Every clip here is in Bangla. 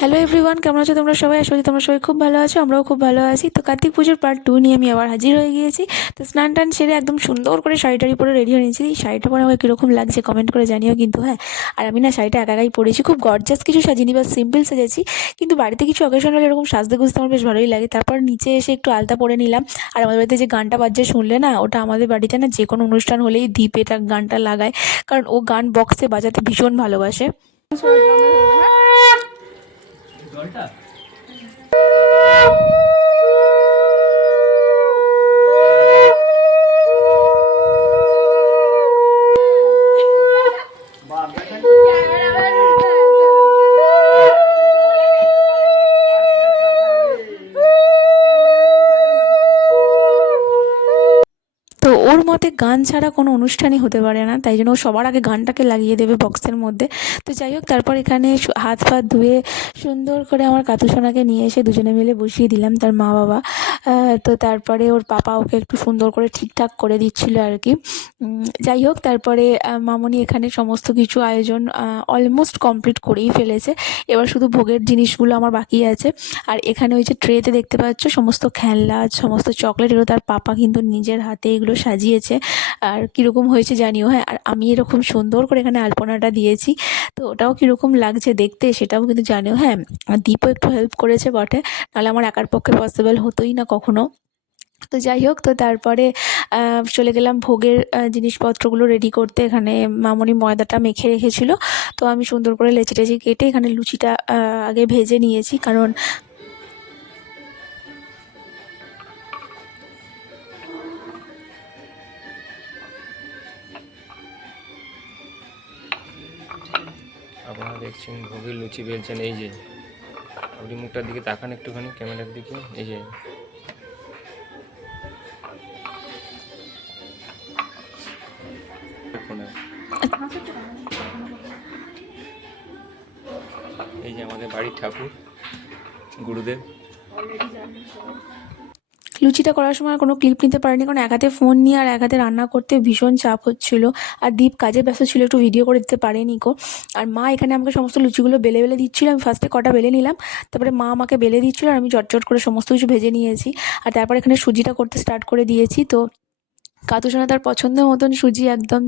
হ্যালো এভরিওয়ান, কেমন আছো তোমরা সবাই? আসলে তোমরা সবাই খুব ভালো আছো, আমরাও খুব ভালো আছি। তো কার্তিক পুজোর পার্ট 2 নিয়ে আমি আবার হাজির হয়ে গিয়েছি। তো স্নান টান সেরে একদম সুন্দর করে শাড়িটারি পরে রেডি হয়ে নিয়েছি। শাড়িটা পরে আমাকে কীরকম লাগছে কমেন্ট করে জানিও কিন্তু। হ্যাঁ, আর আমি না শাড়িটা একাই পরেছি, খুব গর্জাস কিছু সাজিনি বা সিম্পল সেজেছি, কিন্তু বাড়িতে কিছু অকেশন হলে এরকম সাজতে গুজতে আমার বেশ ভালোই লাগে। তারপর নিচে এসে একটু আলতা পরে নিলাম। আর আমাদের বাড়িতে যে গানটা বাজছে শুনলে না, ওটা আমাদের বাড়িতে না যে কোনো অনুষ্ঠান হলেই দীপ এটা গানটা লাগায়, কারণ ও গান বক্সে বাজাতে ভীষণ ভালোবাসে। জলটা তো ওর মতে গান ছাড়া কোনো অনুষ্ঠানই হতে পারে না, তাই জন্য ও সবার আগে গানটাকে লাগিয়ে দেবে বক্সের মধ্যে। তো যাই হোক, তারপর এখানে হাত ফাত ধুয়ে সুন্দর করে আমার কাতুসোনাকে নিয়ে এসে দুজনে মিলে বসিয়ে দিলাম, তার মা বাবা। তো তারপরে ওর পাপা ওকে একটু সুন্দর করে ঠিকঠাক করে দিচ্ছিল আর কি। যাই হোক, তারপরে মামনি এখানে সমস্ত কিছু আয়োজন অলমোস্ট কমপ্লিট করেই ফেলেছে। এবার শুধু ভোগের জিনিসগুলো আমার বাকি আছে। আর এখানে ওই যে ট্রেতে দেখতে পাচ্ছ সমস্ত খেলনা, সমস্ত চকলেট, এগুলো তার পাপা কিন্তু নিজের হাতে এগুলো সাজিয়েছে। আর কীরকম হয়েছে জানিও। হ্যাঁ, আর আমি এরকম সুন্দর করে এখানে আলপনাটা দিয়েছি, তো ওটাও কীরকম লাগছে দেখতে সেটাও কিন্তু জানিও। হ্যাঁ, আর দীপও একটু হেল্প করেছে বটে, নাহলে আমার একার পক্ষে পসিবল হতোই না কখনো। তো যাই হোক, তো তারপরে চলে গেলাম ভোগের জিনিসপত্রগুলো রেডি করতে। এখানে মামনি ময়দাটা মেখে রেখেছিল, তো আমি সুন্দর করে লেচি টেচি কেটে এখানে লুচিটা আগে ভেজে নিয়েছি, কারণ আপনারা দেখছেন ভোগের লুচি বেলছেন। এই যে আপনি মুখটার দিকে তাকান একটুখানি, ক্যামেরার দিকে। এই যে এই যে আমাদের বাড়ির ঠাকুর গুরুদেব। লুচিটা করার সময় কোনো ক্লিপ নিতে পারিনি, কারণ এক হাতে ফোন নিয়ে আর এক হাতে রান্না করতে ভীষণ চাপ হচ্ছিল। আর দীপ কাজে ব্যস্ত ছিল, একটু ভিডিও করে দিতে পারেনি কো। আর মা এখানে আমাকে সমস্ত লুচিগুলো বেলে বেলে দিচ্ছিলো। আমি ফার্স্টে কটা বেলে নিলাম, তারপরে মা আমাকে বেলে দিচ্ছিলো, আর আমি চটচট করে সমস্ত কিছু ভেজে নিয়েছি। আর তারপর এখানে সুজিটা করতে স্টার্ট করে দিয়েছি। তো কাতুসোনা তার পছন্দ মতন সুজি, একদম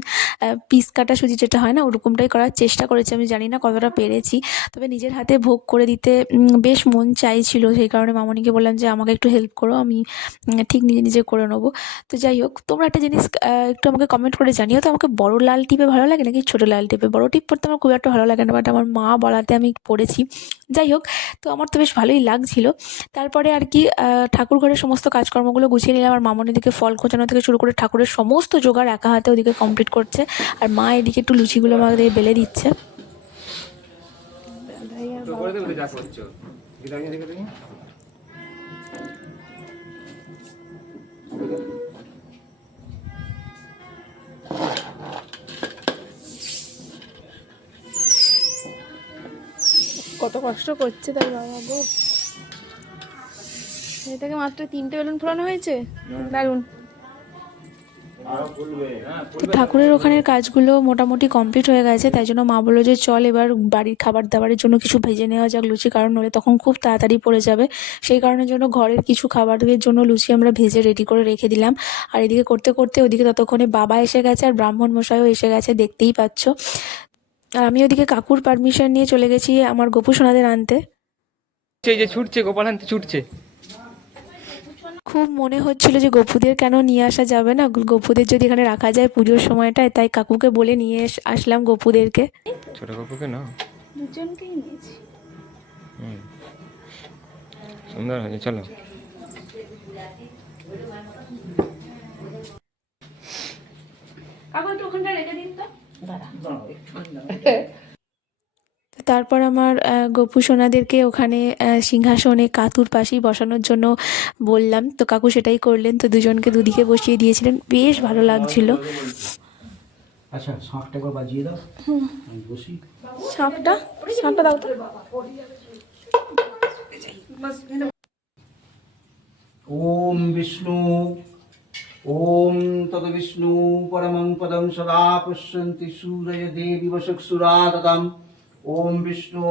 পিস কাটা সুজি যেটা হয় না, ওরকমটাই করার চেষ্টা করেছি। আমি জানি না কতটা পেরেছি, তবে নিজের হাতে ভোগ করে দিতে বেশ মন চাইছিল। সেই কারণে মামনিকে বললাম যে আমাকে একটু হেল্প করো, আমি ঠিক নিজে নিজে করে নেবো। তো যাই হোক, তোমরা একটা জিনিস একটু আমাকে কমেন্ট করে জানিও তো, আমাকে বড় লাল টিপে ভালো লাগে নাকি ছোটো লাল টিপে? বড় টিপ পড়তে আমার খুব একটা ভালো লাগে না, বাট আমার মা বলাতে আমি পড়েছি। যাই হোক, তো আমার তো বেশ ভালোই লাগছিল। তারপরে আর কি ঠাকুর ঘরের সমস্ত কাজকর্মগুলো গুছিয়ে নিলাম। আর মামনি দিকে ফল খোঁচানো থেকে শুরু করে ঠাকুরের সমস্ত জোগাড় একা হাতে ওদিকে কমপ্লিট করছে, আর মা এদিকে একটু লুচিগুলো আমাকে বেলে দিচ্ছে। কত কষ্ট করছে তার বাবা গো। এটাকে মাত্র 3টে বেলুন ফোলানো হয়েছে, দারুণ। তো ঠাকুরের ওখানের কাজগুলো মোটামুটি কমপ্লিট হয়ে গেছে, তাই জন্য মা বললো যে চল এবার বাড়ির খাবার দাবারের জন্য কিছু ভেজে নেওয়া যাক লুচি, কারণ হলে তখন খুব তাড়াতাড়ি পড়ে যাবে। সেই কারণের জন্য ঘরের কিছু খাবারের জন্য লুচি আমরা ভেজে রেডি করে রেখে দিলাম। আর এদিকে করতে করতে ওদিকে ততক্ষণে বাবা এসে গেছে, আর ব্রাহ্মণ মশাইও এসে গেছে, দেখতেই পাচ্ছ। আর আমি ওদিকে কাকুর পারমিশন নিয়ে চলে গেছি আমার গোপু সোনাদের আনতে। এই যে ছুটছে, গোপাল আনতে ছুটছে। খুব মনে হচ্ছিল যে গপুদের কেন নিয়ে আসা যাবে না, গপুদের যদি এখানে রাখা যায় পুজোর সময়টায়, তাই কাকুকে বলে নিয়ে আসলাম গপুদেরকে। ছোট কাকুকে না, দুজনকেই নিয়েছি। সুন্দর হয়েছে, চলো। কাকু একটু ওখানটা রেখে দিন তো। তারপর আমার গপু সোনাদেরকে ওখানে সিংহাসনে কাতুর পাশেই বসানোর জন্য বললাম, তো কাকু সেটাই করলেন। তো দুজনকে দুদিকে বসিয়ে দিয়েছিলেন, বেশ ভালো লাগছিল। আচ্ছা, শাঁখটা একবার বাজিয়ে দাও, আমি বসি। শাঁখটা শাঁখটা দাও তো। ওম বিষ্ণু ॐ तद्विष्णु परमं पदं सदा पश्यन्ति सूरय देवी वशुक्सुरा तताम् ॐ विष्णु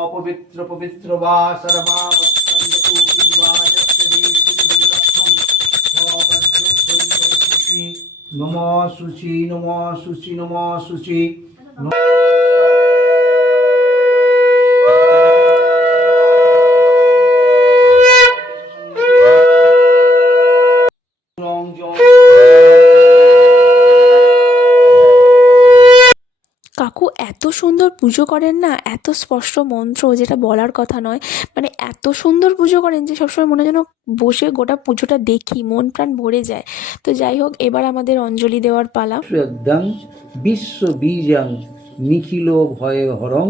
अपवित्र पवित्र वा सर्वा वत्सन्तु किंवाजस्य देशं नमो शुचि नमो शुचि नमो शुचि কাকু এত সুন্দর পুজো করেন না, এত স্পষ্ট মন্ত্র যেটা বলার কথা নয়, মানে এত সুন্দর পুজো করেন যে সবসময় মনে হয় যেন বসে গোটা পুজোটা দেখি, মন প্রাণ ভরে যায়। তো যাই হোক, এবার আমাদের অঞ্জলি দেওয়ার পালা। শ্রদ্ধাং বিশ্ববীজং নিখিল ভয় হরং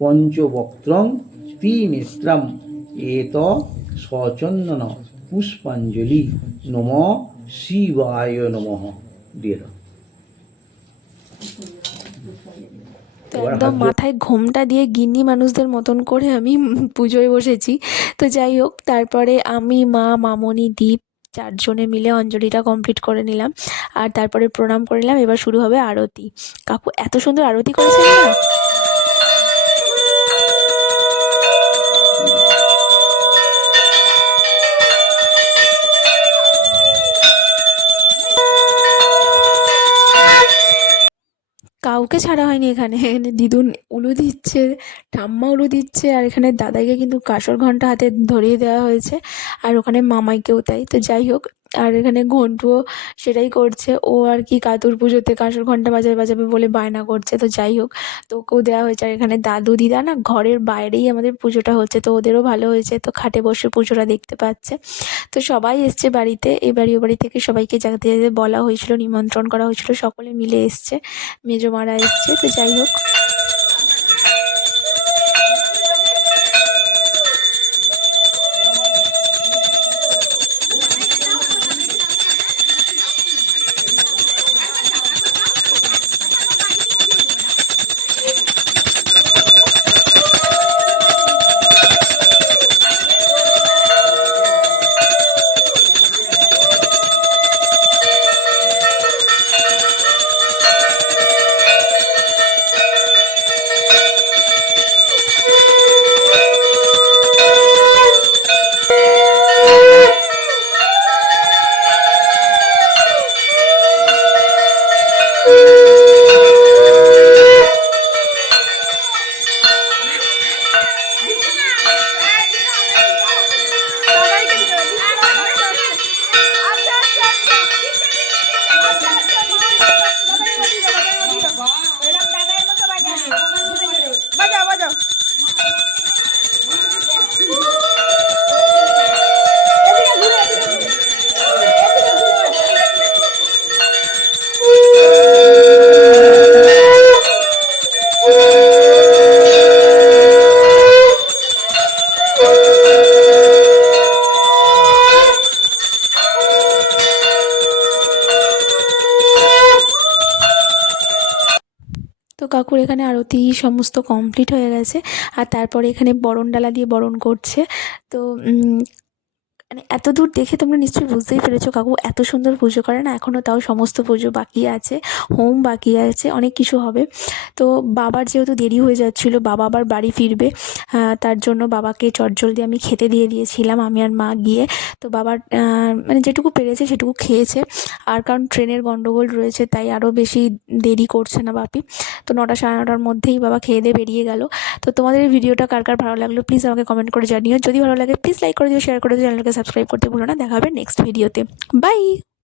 পঞ্চবক্ত্রং ত্রিনেত্রম এত সচন্দন পুষ্পাঞ্জলি নম শিবায় নমঃ দিয়ে দাও। তো একদম মাথায় ঘোমটা দিয়ে গিন্নি মানুষদের মতন করে আমি পুজোয় বসেছি। তো যাই হোক, তারপরে আমি, মা, মামনি, দীপ চারজনে মিলে অঞ্জলিটা কমপ্লিট করে নিলাম, আর তারপরে প্রণাম করে নিলাম। এবার শুরু হবে আরতি। কাকু এত সুন্দর আরতি করেছেন না। কাউকে ছাড়া হয়নি এখানে। এখানে দিদুন উলু দিচ্ছে, ঠাম্মা উলু দিচ্ছে, আর এখানে দাদাইকে কিন্তু কাঁসর ঘণ্টা হাতে ধরিয়ে দেওয়া হয়েছে, আর ওখানে মামাইকেও তাই। তো যাই হোক, আর এখানে ঘন্টুও সেটাই করছে। ও আর কি কাতুর পুজোতে কাঁসর ঘণ্টা বাজাবে বলে বায়না করছে। তো যাই হোক, তো ওকেও দেওয়া হয়েছে। আর এখানে দাদু দিদা না ঘরের বাইরেই আমাদের পুজোটা হচ্ছে, তো ওদেরও ভালো হয়েছে, তো খাটে বসে পুজোটা দেখতে পাচ্ছে। তো সবাই এসছে বাড়িতে, এই বাড়ি ও বাড়ি থেকে সবাইকে যাতে যাতে বলা হয়েছিল, নিমন্ত্রণ করা হয়েছিল, সকলে মিলে এসছে, মেজো মারা এসছে। তো যাই হোক, তো কাকুর এখানে আরতি সমস্ত কমপ্লিট হয়ে গেছে, আর তারপরে এখানে বরণডালা দিয়ে বরণ করছে। তো মানে এত দূর দেখে তোমরা নিশ্চয়ই বুঝতেই পেরেছো কাকু এত সুন্দর পুজো করে না। এখনও তাও সমস্ত পুজো বাকি আছে, হোম বাকি আছে, অনেক কিছু হবে। তো বাবার যেহেতু দেরি হয়ে যাচ্ছিলো, বাবা আবার বাড়ি ফিরবে, তার জন্য বাবাকে চটজলদি আমি খেতে দিয়ে দিয়েছিলাম, আমি আর মা গিয়ে। তো বাবার মানে যেটুকু পেরেছে সেটুকু খেয়েছে, আর কারণ ট্রেনের গন্ডগোল রয়েছে তাই আরও বেশি দেরি করছে না বাপি। তো 9টা সাড়ে 9টার মধ্যেই বাবা খেয়ে দিয়ে বেরিয়ে গেল। তো তোমাদের এই ভিডিওটা কার কার ভালো লাগলো প্লিজ আমাকে কমেন্ট করে জানিও। যদি ভালো লাগে প্লিজ লাইক করে দিও, শেয়ার করে দিও, চ্যানেলকে সাবস্ক্রাইব করতে ভুলো না। দেখা হবে নেক্সট ভিডিওতে। বাই।